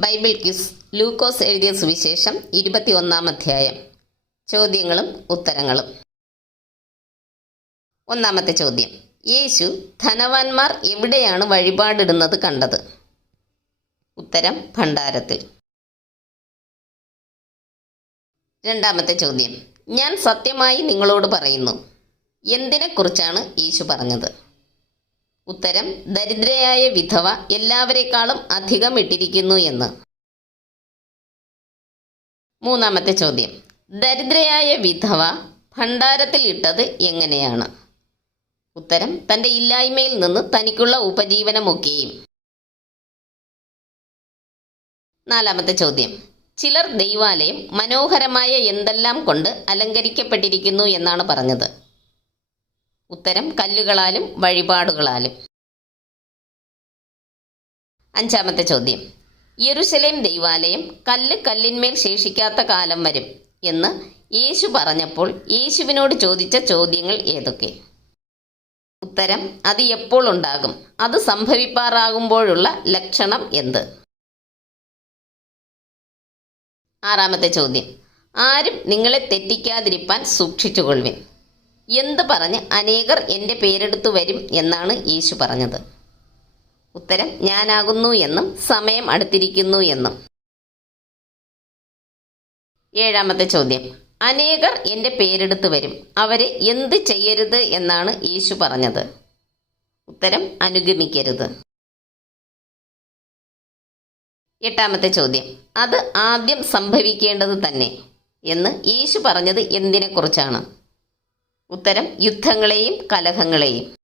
Bible quiz ലൂക്കോസ് എഴുതിയ സുവിശേഷം ഇരുപത്തിയൊന്നാം അധ്യായം. ചോദ്യങ്ങളും ഉത്തരങ്ങളും. ഒന്നാമത്തെ ചോദ്യം. യേശു ധനവാന്മാർ എവിടെയാണ് വഴിപാടിടുന്നത് കണ്ടത്? ഉത്തരം ഭണ്ഡാരത്തിൽ. രണ്ടാമത്തെ ചോദ്യം. ഞാൻ സത്യമായി നിങ്ങളോട് പറയുന്നു. എന്തിനെക്കുറിച്ചാണ് യേശു പറഞ്ഞത്? ഉത്തരം ദരിദ്രയായ വിധവ എല്ലാവരെക്കാളും അധികം ഇട്ടിരിക്കുന്നു എന്ന്. മൂന്നാമത്തെ ചോദ്യം. ദരിദ്രയായ വിധവ ഭണ്ഡാരത്തിൽ ഇട്ടത് എങ്ങനെയാണ്? ഉത്തരം തന്റെ ഇല്ലായ്മയിൽ നിന്ന് തനിക്കുള്ള ഉപജീവനമൊക്കെയും. നാലാമത്തെ ചോദ്യം. ചിലർ ദൈവാലയം മനോഹരമായ എന്തെല്ലാം കൊണ്ട് അലങ്കരിക്കപ്പെട്ടിരിക്കുന്നു എന്നാണ് പറഞ്ഞത്. ഉത്തരം കല്ലുകളാലും വഴിപാടുകളാലും. അഞ്ചാമത്തെ ചോദ്യം. യെരുശലേം ദൈവാലയം കല്ല് കല്ലിന്മേൽ ശേഷിക്കാത്ത കാലം വരും എന്ന് യേശു പറഞ്ഞപ്പോൾ യേശുവിനോട് ചോദിച്ച ചോദ്യങ്ങൾ ഏതൊക്കെ? ഉത്തരം അത് എപ്പോൾ ഉണ്ടാകും? അത് സംഭവിപ്പാറാകുമ്പോഴുള്ള ലക്ഷണം എന്ത്? ആറാമത്തെ ചോദ്യം. ആരും നിങ്ങളെ തെറ്റിക്കാതിരിപ്പാൻ സൂക്ഷിച്ചുകൊള്ളുവിൻ. എന്ത് പറഞ്ഞ് അനേകർ എന്റെ പേരെടുത്തു വരും എന്നാണ് യേശു പറഞ്ഞത്. ഉത്തരം ഞാനാകുന്നു എന്നും സമയം അടുത്തിരിക്കുന്നു എന്നും. ഏഴാമത്തെ ചോദ്യം. അനേകർ എന്റെ പേരെടുത്ത് വരും. അവരെ എന്ത് ചെയ്യരുത് എന്നാണ് യേശു പറഞ്ഞത്. ഉത്തരം അനുഗമിക്കരുത്. എട്ടാമത്തെ ചോദ്യം. അത് ആദ്യം സംഭവിക്കേണ്ടത് തന്നെ എന്ന് യേശു പറഞ്ഞത് എന്തിനെക്കുറിച്ചാണ്? ഉത്തരം യുദ്ധങ്ങളെയും കലഹങ്ങളെയും.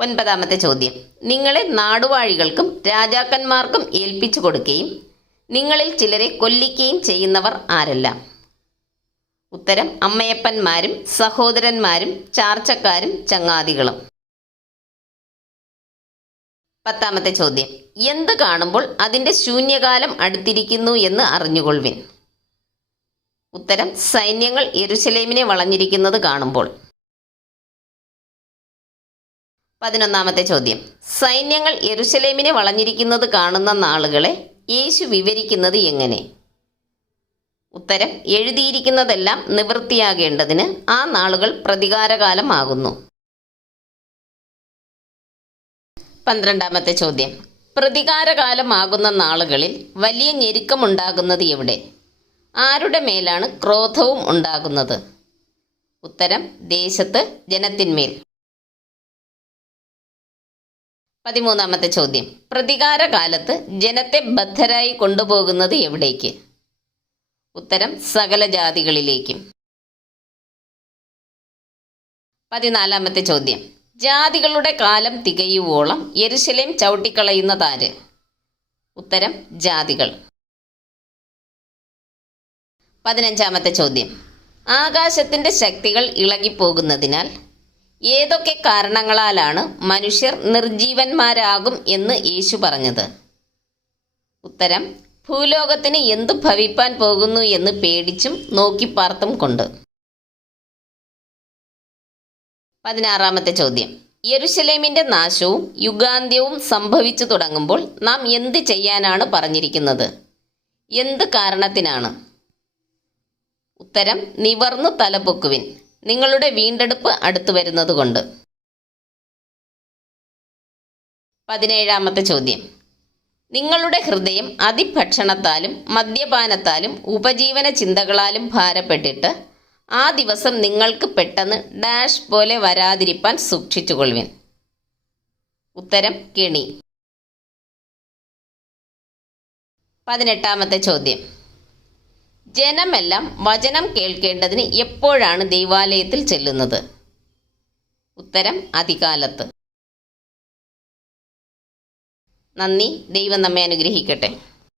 ഒൻപതാമത്തെ ചോദ്യം. നിങ്ങളെ നാടുവാഴികൾക്കും രാജാക്കന്മാർക്കും ഏൽപ്പിച്ചു കൊടുക്കുകയും നിങ്ങളിൽ ചിലരെ കൊല്ലിക്കുകയും ചെയ്യുന്നവർ ആരെല്ലാം? ഉത്തരം അമ്മയപ്പന്മാരും സഹോദരന്മാരും ചാർച്ചക്കാരും ചങ്ങാതികളും. പത്താമത്തെ ചോദ്യം. എന്ത് കാണുമ്പോൾ അതിന്റെ ശൂന്യകാലം അടുത്തിരിക്കുന്നു എന്ന് അറിഞ്ഞുകൊള്ളുവിൻ. ഉത്തരം സൈന്യങ്ങൾ എരുസലേമിനെ വളഞ്ഞിരിക്കുന്നത് കാണുമ്പോൾ. പതിനൊന്നാമത്തെ ചോദ്യം. സൈന്യങ്ങൾ യെരുശലേമിനെ വളഞ്ഞിരിക്കുന്നത് കാണുന്ന നാളുകളെ യേശു വിവരിക്കുന്നത് എങ്ങനെ? ഉത്തരം എഴുതിയിരിക്കുന്നതെല്ലാം നിവൃത്തിയാകേണ്ടതിന് ആ നാളുകൾ പ്രതികാരകാലമാകുന്നു. പന്ത്രണ്ടാമത്തെ ചോദ്യം. പ്രതികാരകാലമാകുന്ന നാളുകളിൽ വലിയ ഞെരുക്കമുണ്ടാകുന്നത് എവിടെ? ആരുടെ മേലാണ് ക്രോധവും ഉണ്ടാകുന്നത്? ഉത്തരം ദേശത്ത് ജനത്തിന്മേൽ. പതിമൂന്നാമത്തെ ചോദ്യം. പ്രതികാര കാലത്ത് ജനത്തെ ബദ്ധരായി കൊണ്ടുപോകുന്നത് എവിടേക്ക്? ഉത്തരം സകല ജാതികളിലേക്കും. പതിനാലാമത്തെ ചോദ്യം. ജാതികളുടെ കാലം തികയുവോളം യെരുശലേം ചവിട്ടിക്കളയുന്നതാര്? ഉത്തരം ജാതികൾ. പതിനഞ്ചാമത്തെ ചോദ്യം. ആകാശത്തിന്റെ ശക്തികൾ ഇളകിപ്പോകുന്നതിനാൽ ഏതൊക്കെ കാരണങ്ങളാലാണ് മനുഷ്യർ നിർജീവന്മാരാകും എന്ന് യേശു പറഞ്ഞത്? ഉത്തരം ഭൂലോകത്തിന് എന്തു ഭവിപ്പാൻ പോകുന്നു എന്ന് പേടിച്ചും നോക്കിപ്പാർത്തും കൊണ്ട്. പതിനാറാമത്തെ ചോദ്യം. യെരുശലേമിന്റെ നാശവും യുഗാന്ത്യവും സംഭവിച്ചു തുടങ്ങുമ്പോൾ നാം എന്ത് ചെയ്യാനാണ് പറഞ്ഞിരിക്കുന്നത്? എന്ത് കാരണത്തിനാണ്? ഉത്തരം നിവർന്നു തലപൊക്കുവിൻ. നിങ്ങളുടെ വീണ്ടെടുപ്പ് അടുത്തു വരുന്നതുകൊണ്ട് പതിനേഴാമത്തെ ചോദ്യം. നിങ്ങളുടെ ഹൃദയം അതിഭക്ഷണത്താലും മദ്യപാനത്താലും ഉപജീവന ചിന്തകളാലും ഭാരപ്പെട്ടിട്ട് ആ ദിവസം നിങ്ങൾക്ക് പെട്ടെന്ന് ഡാഷ് പോലെ വരാതിരിപ്പാൻ സൂക്ഷിച്ചുകൊള്ളുവിൻ. ഉത്തരം കെണി. പതിനെട്ടാമത്തെ ചോദ്യം. ജനമെല്ലാം വചനം കേൾക്കേണ്ടതിന് എപ്പോഴാണ് ദൈവാലയത്തിൽ ചെല്ലുന്നത്? ഉത്തരം അധികാലത്ത് നന്ദി. ദൈവം നമ്മെ അനുഗ്രഹിക്കട്ടെ.